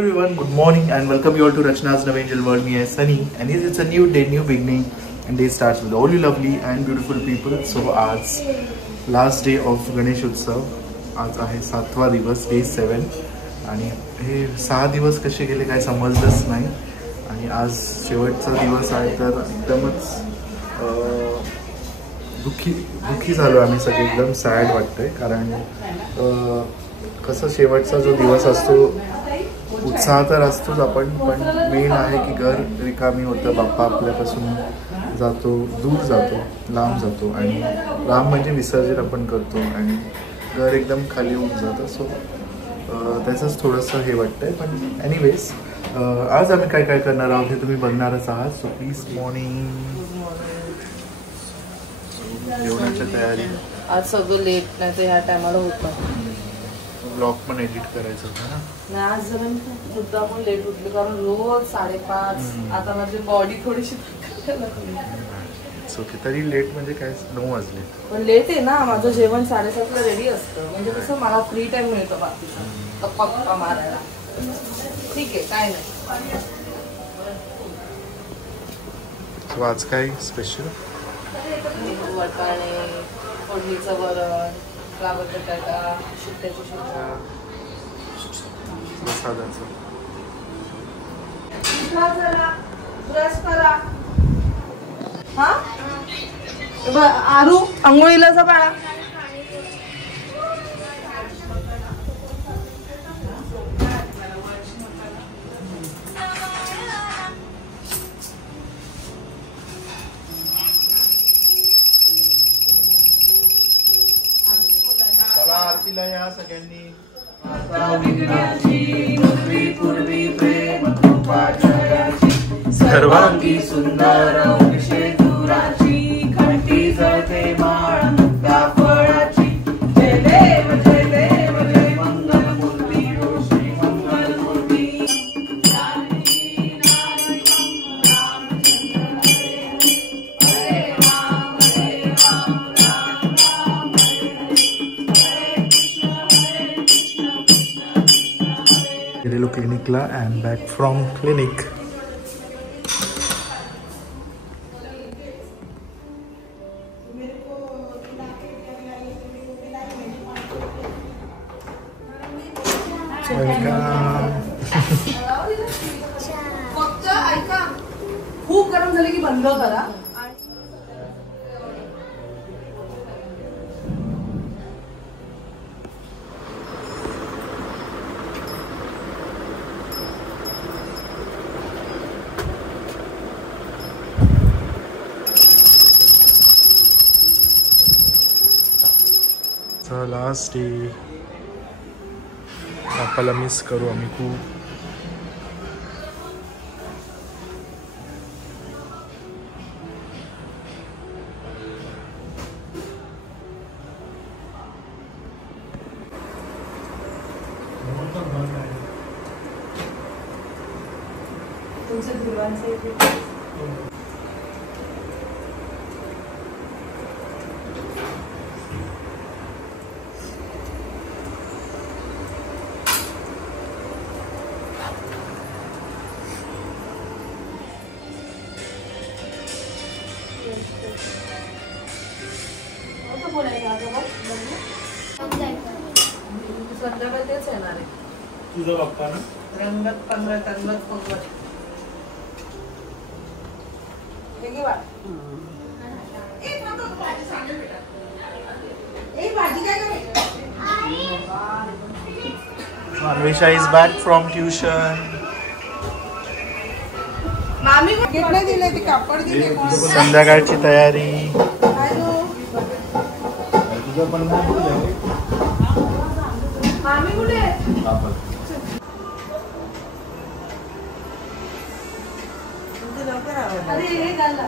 everyone, good morning and welcome you all to Rachna's Love Angel World. Me is Sunny and yes, it's a new day, new beginning and day starts with all you lovely and beautiful people. So आज last day of Ganesh उत्सव. आज आहे 7वा दिवस, day 7 आणि हे 6 दिवस कसे गेले काय समजलंच नाही आणि आज शेवटचा दिवस आहे तर एकदमच दुःखी झालो आम्ही सगळे. एकदम सॅड वाटतंय कारण कसं शेवटचा जो दिवस असतो उत्साह तर असतोच आपण, पण मेन आहे की घर रिकामी होतं, बाप्पा आपल्यापासून जातो, दूर जातो, लांब जातो आणि लांब म्हणजे विसर्जन आपण करतो आणि घर एकदम खाली होऊन जातं. सो त्याचंच थोडंसं हे वाटतंय. पण एनिवेज आज आम्ही काय काय करणार आहोत हे तुम्ही बघणारच आहात. So please morning. जेवणाची तयारी आज सगळं लेट नाही तर ह्या टायमाला होतं. ब्लॉग पण एडिट करायचं होतं ना. आज जरा सुद्धा पण लेट उठले कारण रोज 5:30. आता माझी बॉडी थोडीशी ओके तरी लेट म्हणजे काय 9 वाजले. पण लेट आहे ना, माझं जेवण 7:30ला रेडी असतं म्हणजे कसं मला फ्री टाइम मिळतो बाकीचा गप्पा मारायला. ठीक आहे काय नाही. आज काय स्पेशल? वाटाणे, फोडणीचं वरण, फ्लावर बटाटा, शुट्ट्याची शेंगा, प्रसादाचं. ब्रश करा. हा आरू आंघोळीला जा बाळा. चला आरतीला या सगळ्यांनी. सर्वांगी सुंदर शेतुराची खंडी जळते माळ मुक्ता फळाची. जय देव जय देव जय मंगल मूर्ती श्री मंगल मूर्ती. गेलेलो क्लिनिकला अँड बॅक फ्रॉम क्लिनिक. फक्त ऐका, खूप गरम झाले की बंद करा. Last day. बाप्पाला मिस करू आम्ही खूप. तुमच्या धुरांचे संध्याकाळी तेच येणार आहे. तुझा बाप्पा ना रंगत पंगत रंगत पंगत. Anvisha is back from tuition. मामी घेतले दिले ते कापड दिले. संध्याकाळची तयारी. मामी कुठे? अरे हे घाला.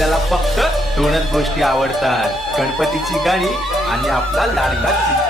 आपल्याला फक्त दोनच गोष्टी आवडतात, गणपतीची गाणी आणि आपला लाडका चिंचा.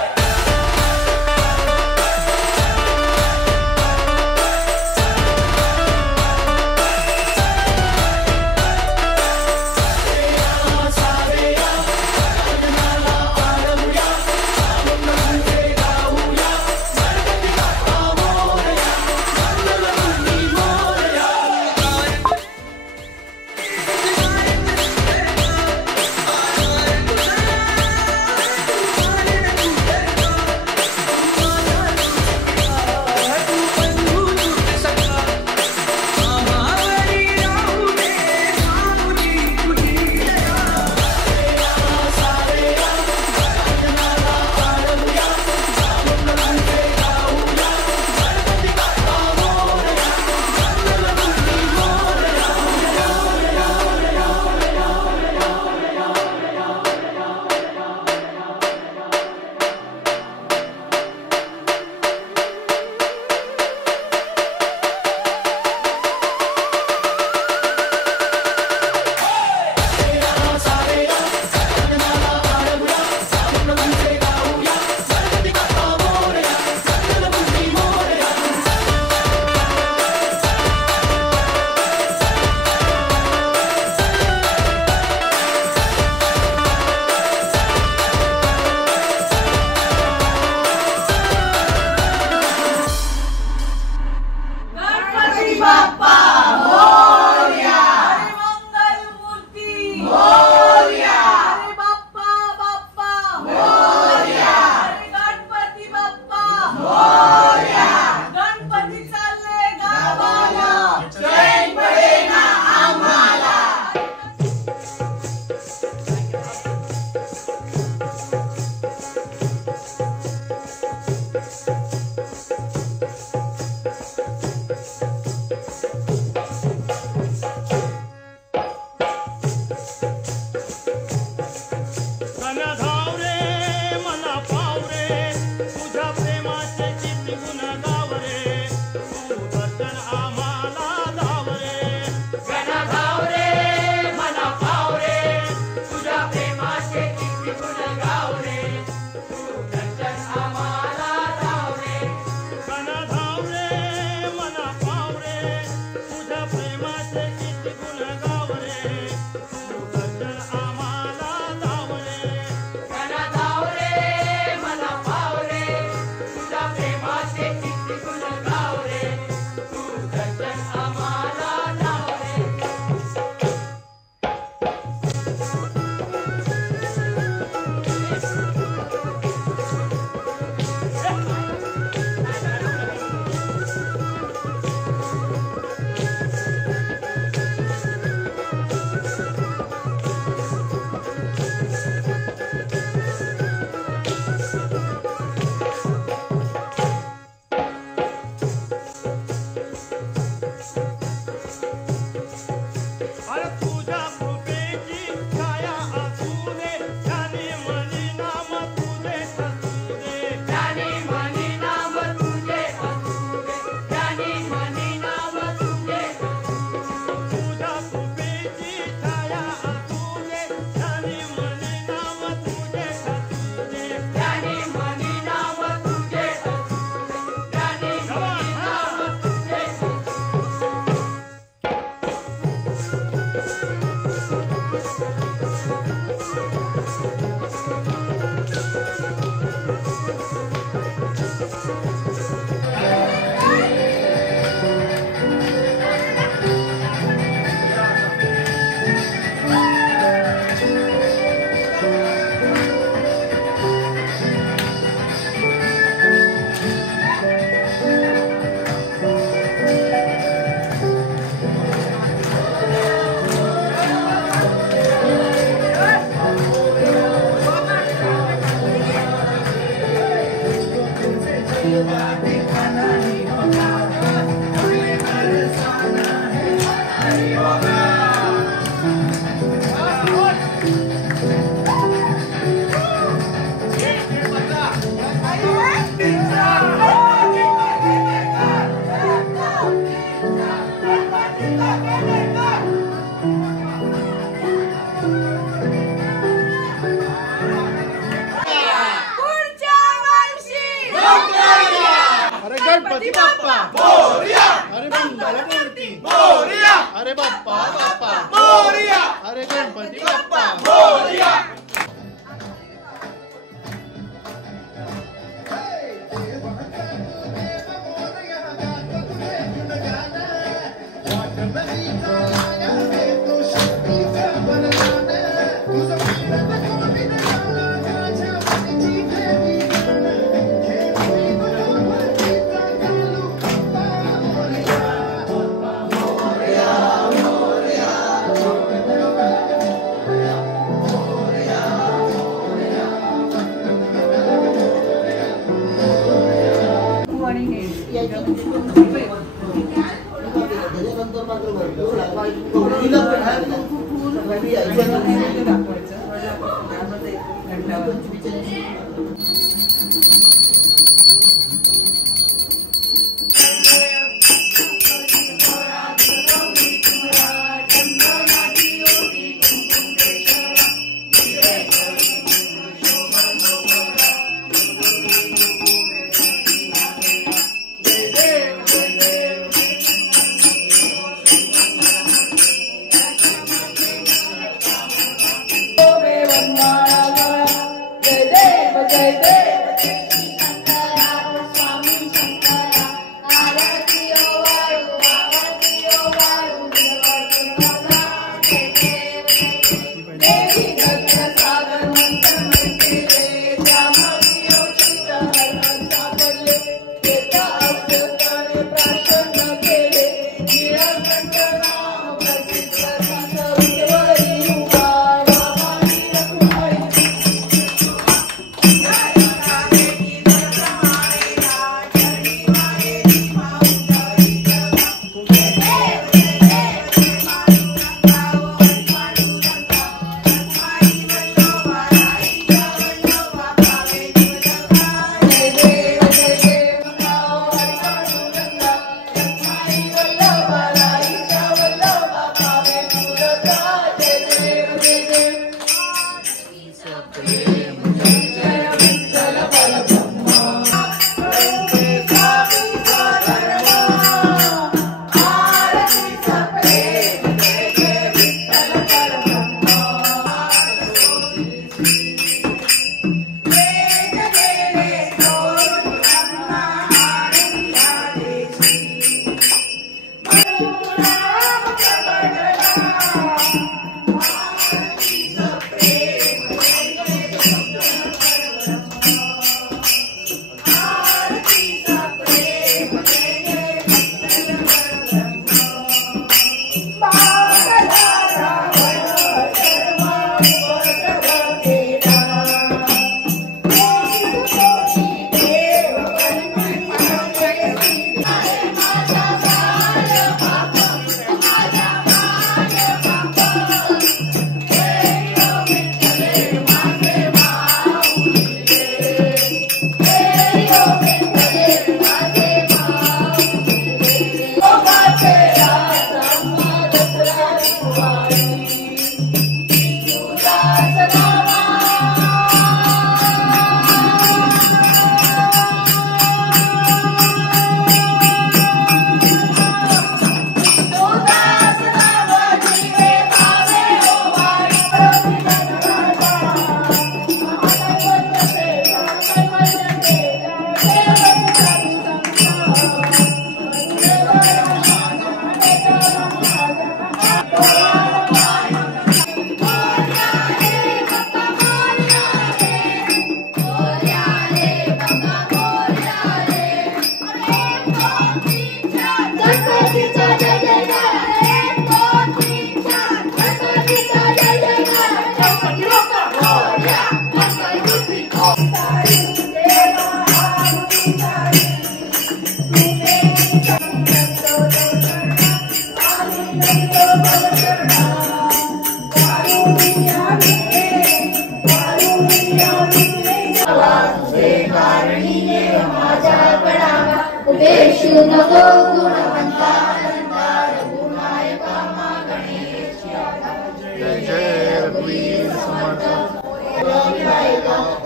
बोले गणपती बाप्पा मोरया.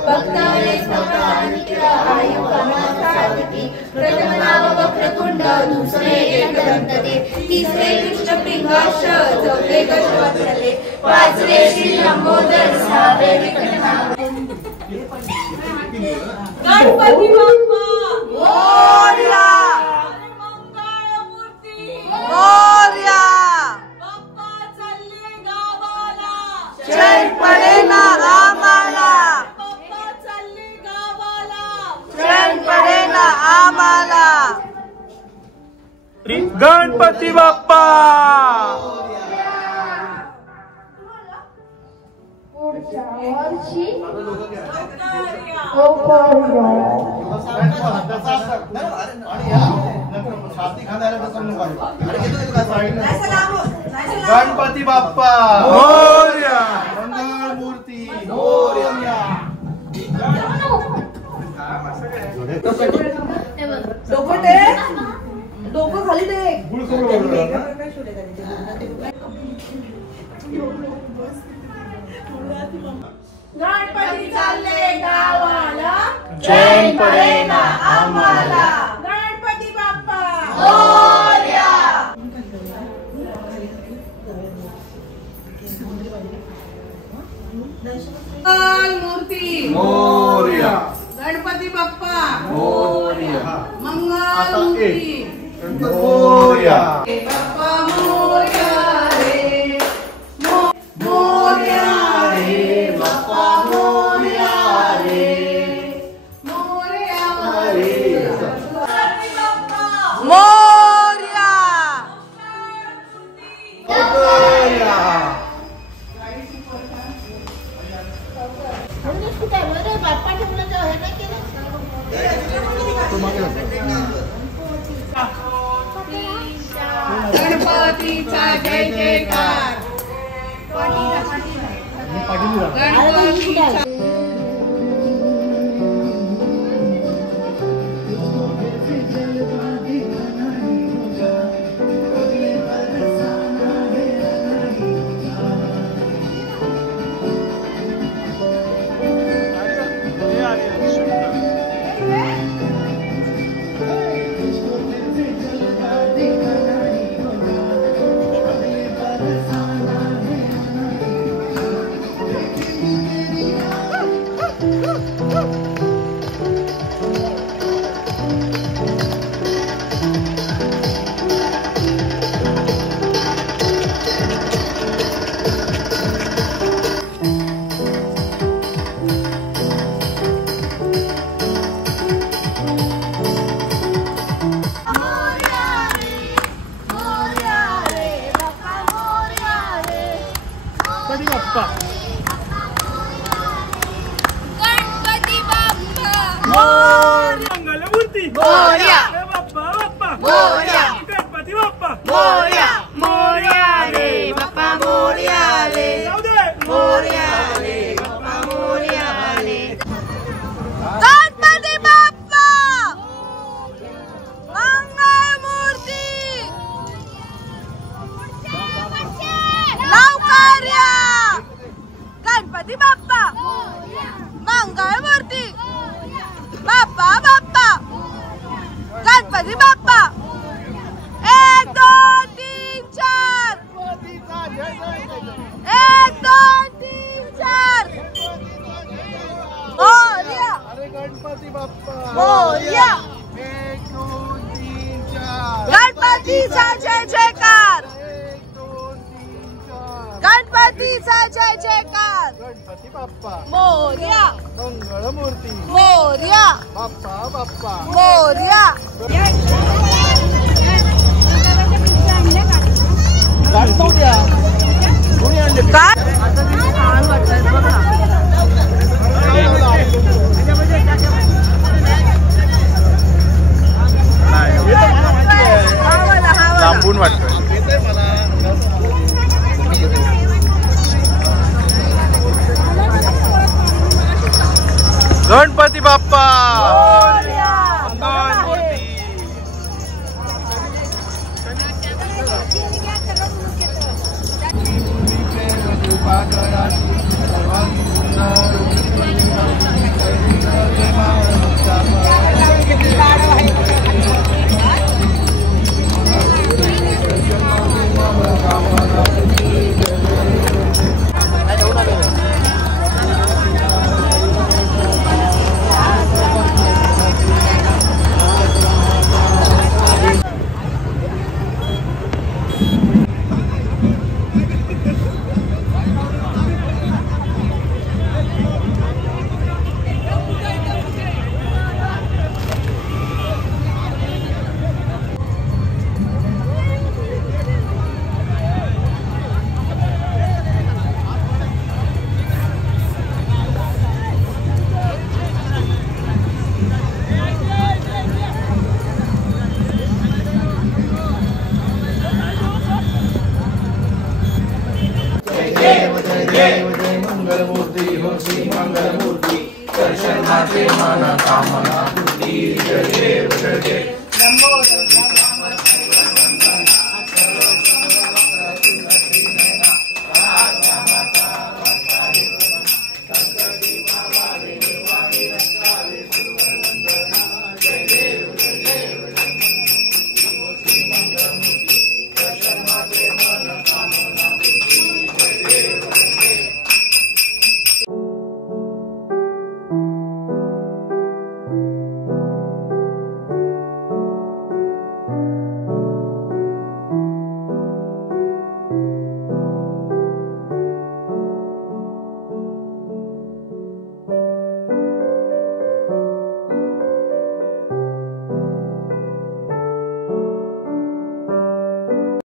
भक्ताने वक्रतुंड दुसरे एकदंत ते तिसरे कृष्ण पिंगाक्ष चौथे गजवदने पाचवे श्री लंबोदर सहावे विकटनाथ गणपती बाप्पा मोरया मंगळमूर्ती मोरया बाप्पा चालले गावाला चैन पडेना आम्हाला बाप्पा चालले गावाला चैन पडेना आम्हाला गणपती बाप्पा गणपती बाप्पा मोरया मंगळमूर्ती मोरया. डोकं टेक डोकं खाली टेक गणपती चालले गावाला चैन पडेना आम्हाला गणपती बाप्पा मोरया मूर्ती मोरया गणपती बाप्पा मोरया मंगळमूर्ती मोरया बाप्पा मोरया रे मोरया रे बाप्पा मोरया रे मोरया रे गणपती बाप्पा मोरया मोरया. गणपतीचा जय जयकार गणपतीचा गणपती बाप्पा मंगलमूर्ती मोरया बाप्पा बाप्पा मोरया गणपती बाप्पा मोरया मोरया रे बाप्पा मोरया रे जाऊ दे मोरया रे बाप्पा मोरया रे गणपती बाप्पा मंगळमूर्ती लवकर या गणपती बाप्पा मंगळमूर्ती बाप्पा बाप्पा गणपती बाप्पा 1 2 3 4 1 2 3 4 मोरया अरे गणपती बाप्पा मोरया 1 2 3 4 गणपतीचा जय जयकार 1 2 3 4 गणपतीचा जय जयकार गणपती बाप्पा मोरया मंगळमूर्ती मोरया बाप्पा बाप्पा मोरया काय छान वाटतंय बघा लांबून वाटतोय गणपती बाप्पा मंगळमूर्ती देव जय देव जय मंगलमूर्ती हो श्री मंगलमूर्ती दर्शनाचे मन कामना पूर्ती जय देव जय देव